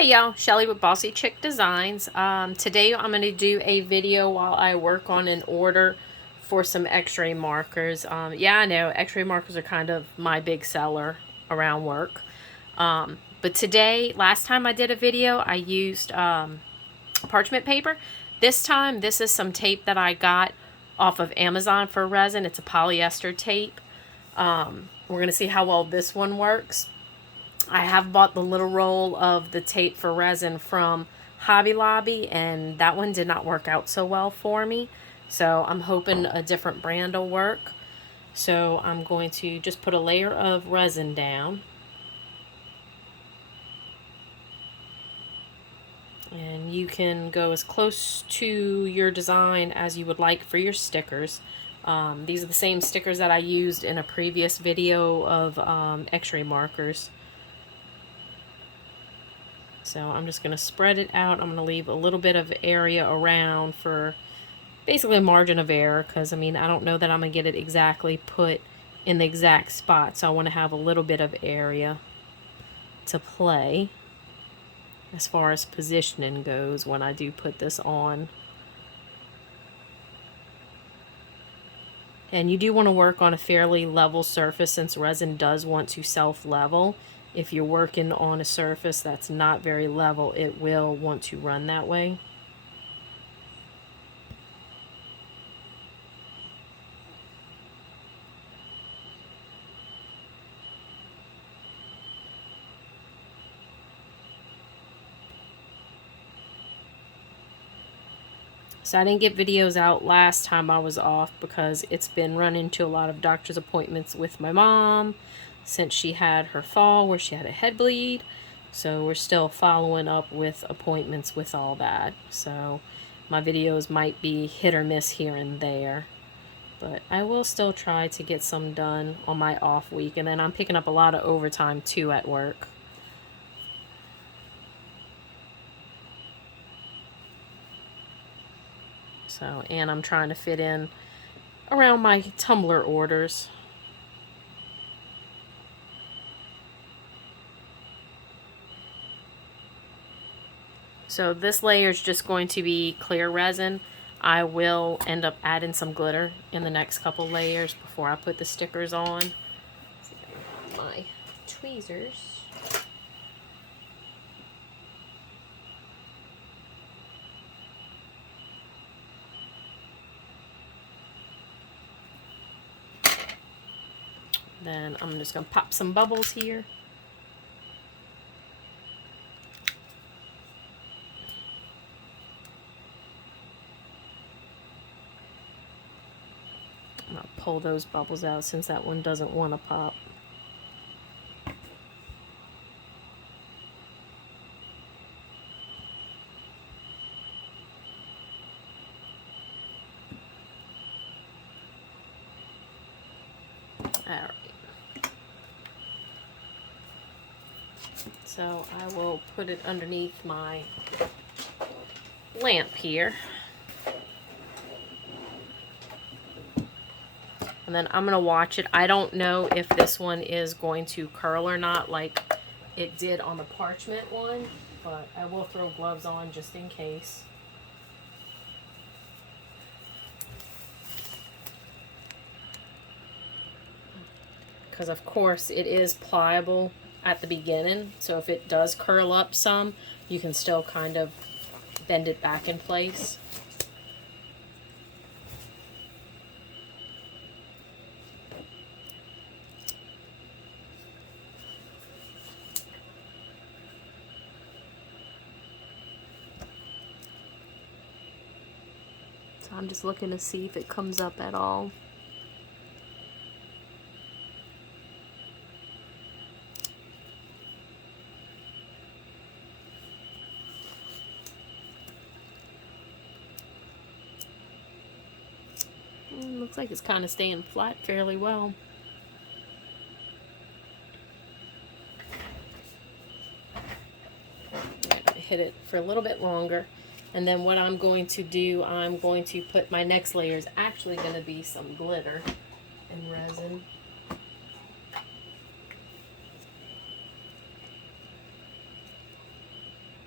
Hey y'all, Shelly with Bossy Chick Designs. Today I'm going to do a video while I work on an order for some x-ray markers. Yeah, I know, x-ray markers are kind of my big seller around work. But today, last time I did a video, I used parchment paper. This time, this is some tape that I got off of Amazon for resin. It's a polyester tape. We're going to see how well this one works. I have bought the little roll of the tape for resin from Hobby Lobby, and that one did not work out so well for me. So I'm hoping a different brand will work. So I'm going to just put a layer of resin down. And you can go as close to your design as you would like for your stickers. These are the same stickers that I used in a previous video of x-ray markers. So I'm just going to spread it out. I'm going to leave a little bit of area around for basically a margin of error, because I mean, I don't know that I'm going to get it exactly put in the exact spot, so I want to have a little bit of area to play as far as positioning goes when I do put this on. And you do want to work on a fairly level surface, since resin does want to self-level. If you're working on a surface that's not very level, it will want to run that way. So I didn't get videos out last time I was off because it's been running to a lot of doctor's appointments with my mom since she had her fall where she had a head bleed. So we're still following up with appointments with all that. So my videos might be hit or miss here and there. But I will still try to get some done on my off week. And then I'm picking up a lot of overtime too at work. So, and I'm trying to fit in around my tumbler orders. So this layer is just going to be clear resin. I will end up adding some glitter in the next couple layers before I put the stickers on. Let's see if I can find my tweezers. Then I'm just going to pop some bubbles here. I'm going to pull those bubbles out since that one doesn't want to pop. Alright. So I will put it underneath my lamp here. And then I'm going to watch it. I don't know if this one is going to curl or not like it did on the parchment one, but I will throw gloves on just in case. Because of course it is pliable at the beginning, so if it does curl up some, you can still kind of bend it back in place. So I'm just looking to see if it comes up at all. Looks like it's kind of staying flat fairly well. I'm gonna hit it for a little bit longer. And then what I'm going to do, I'm going to put my next layer is actually going to be some glitter and resin.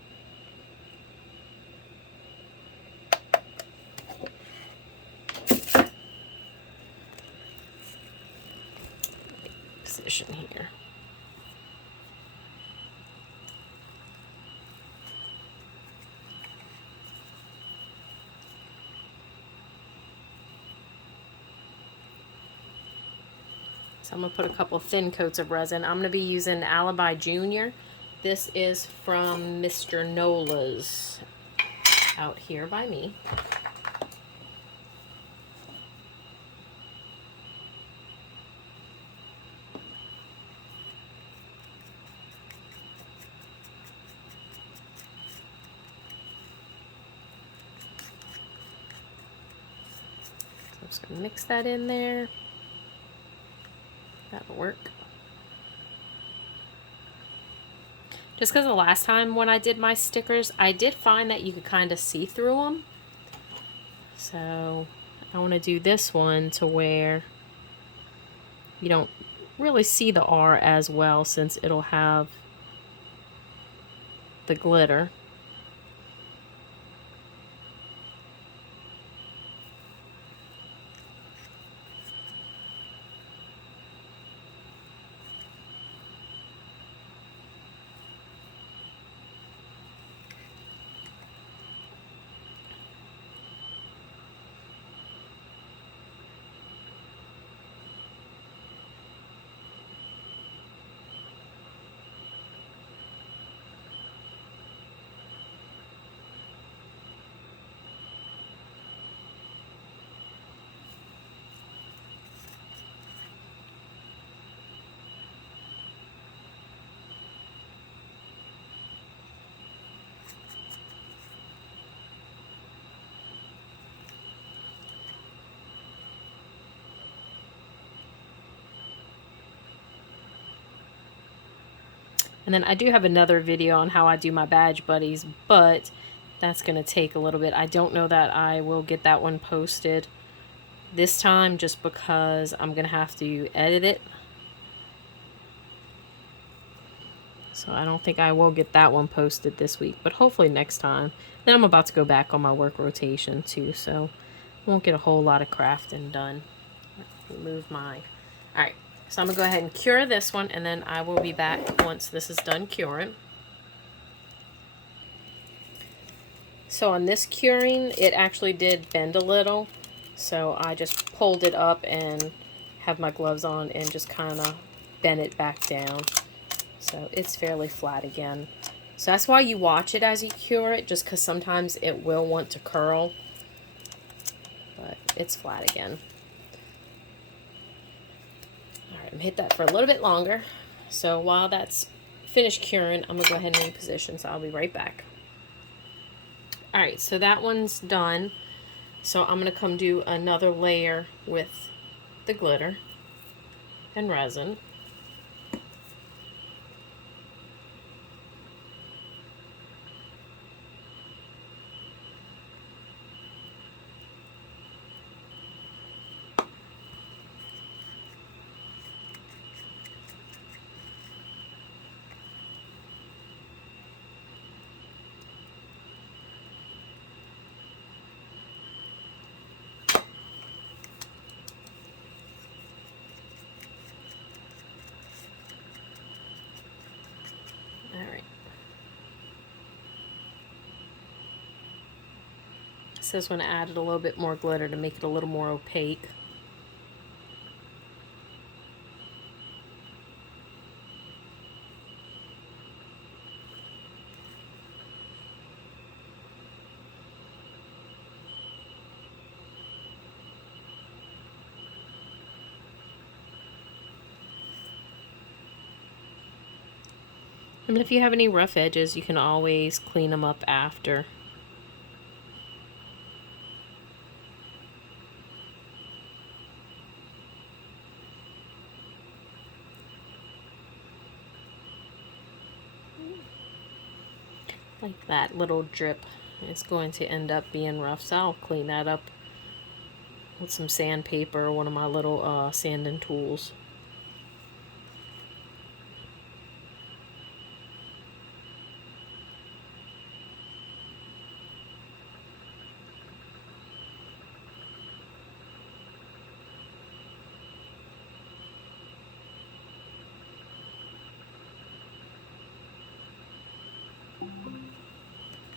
position here. So I'm going to put a couple thin coats of resin. I'm going to be using Alibi Junior. This is from Mr. Nola's out here by me. I'm just going to mix that in there. That'll work. Just because the last time when I did my stickers, I did find that you could kind of see through them. So I want to do this one to where you don't really see the R as well, since it'll have the glitter. And then I do have another video on how I do my badge buddies, but that's going to take a little bit. I don't know that I will get that one posted this time, just because I'm going to have to edit it. So I don't think I will get that one posted this week, but hopefully next time. Then I'm about to go back on my work rotation too, so I won't get a whole lot of crafting done. Remove mine. Alright. So I'm going to go ahead and cure this one, and then I will be back once this is done curing. So on this curing, it actually did bend a little. So I just pulled it up and have my gloves on and just kind of bent it back down. So it's fairly flat again. So that's why you watch it as you cure it, just because sometimes it will want to curl. But it's flat again. I'm hit that for a little bit longer. So while that's finished curing, I'm gonna go ahead and reposition, so I'll be right back. Alright, so that one's done. So I'm gonna come do another layer with the glitter and resin. Alright. This one added a little bit more glitter to make it a little more opaque. I mean, if you have any rough edges, you can always clean them up after. Like that little drip is going to end up being rough, so I'll clean that up with some sandpaper or one of my little sanding tools.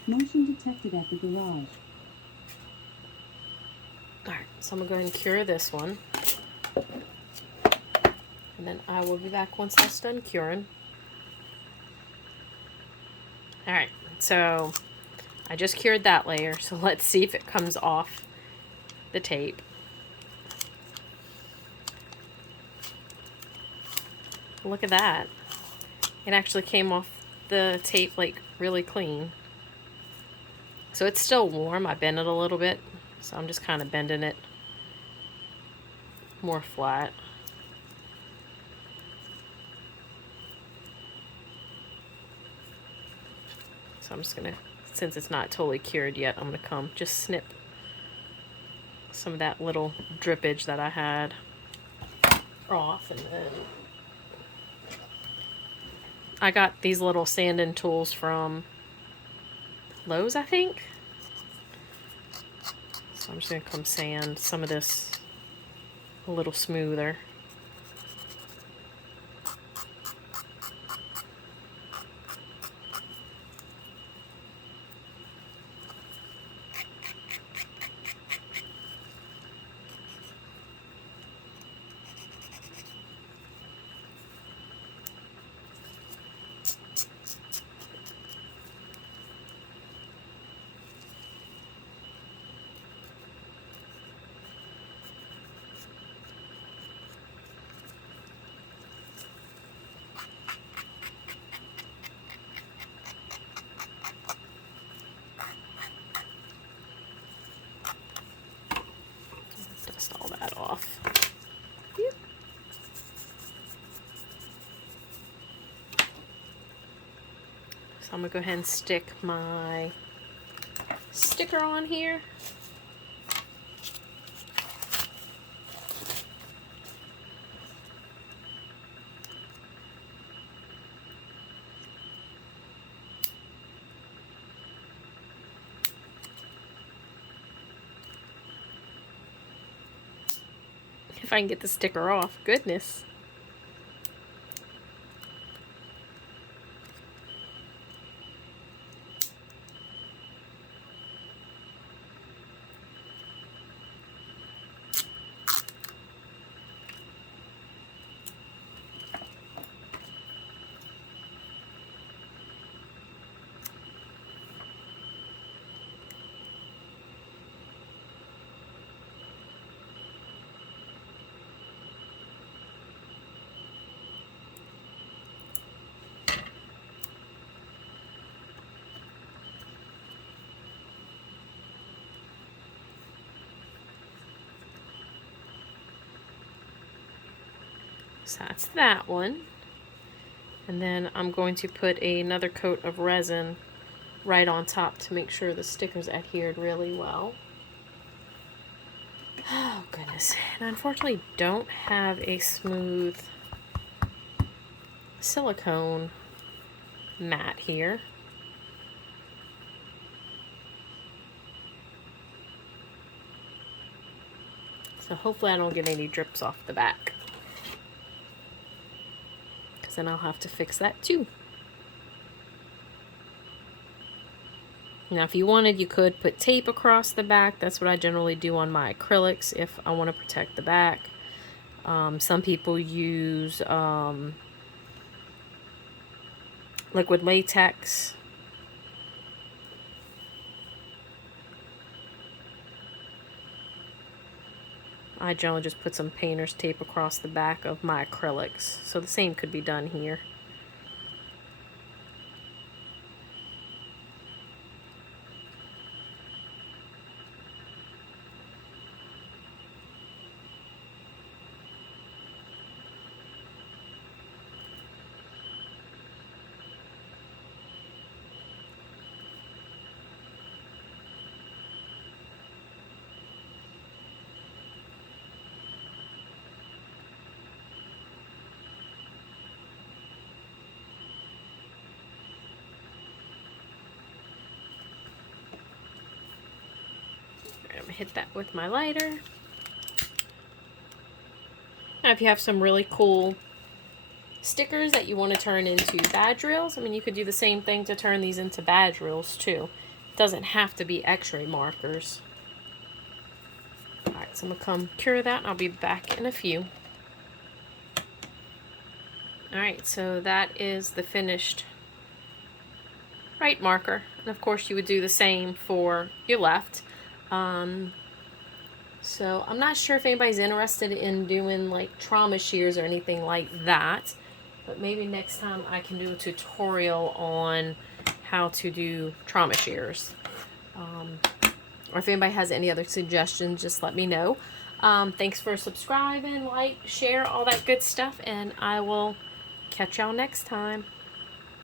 Motion detected at the garage. Alright, so I'm going to go ahead and cure this one. And then I will be back once that's done curing. Alright, so I just cured that layer, so let's see if it comes off the tape. Look at that. It actually came off the tape like really clean. So it's still warm. I bent it a little bit, so I'm just kind of bending it more flat. So I'm just gonna, since it's not totally cured yet, I'm gonna come just snip some of that little drippage that I had off. And then I got these little sanding tools from Lowe's, I think. So I'm just gonna come sand some of this a little smoother. Dust all that off. Yep. So I'm gonna go ahead and stick my sticker on here. If I can get the sticker off, goodness. So that's that one. And then I'm going to put another coat of resin right on top to make sure the sticker's adhered really well. Oh goodness. And I unfortunately don't have a smooth silicone mat here. So hopefully I don't get any drips off the back, because then I'll have to fix that too. Now if you wanted, you could put tape across the back. That's what I generally do on my acrylics if I want to protect the back. Some people use liquid latex. I generally just put some painter's tape across the back of my acrylics. So the same could be done here. I'm gonna hit that with my lighter. Now if you have some really cool stickers that you want to turn into badge reels, I mean, you could do the same thing to turn these into badge reels too. Doesn't have to be x-ray markers. Alright, so I'm going to come cure that and I'll be back in a few. Alright, so that is the finished right marker. And of course you would do the same for your left. So I'm not sure if anybody's interested in doing like trauma shears or anything like that. But maybe next time I can do a tutorial on how to do trauma shears. Or if anybody has any other suggestions, just let me know. Thanks for subscribing, like, share, all that good stuff. And I will catch y'all next time.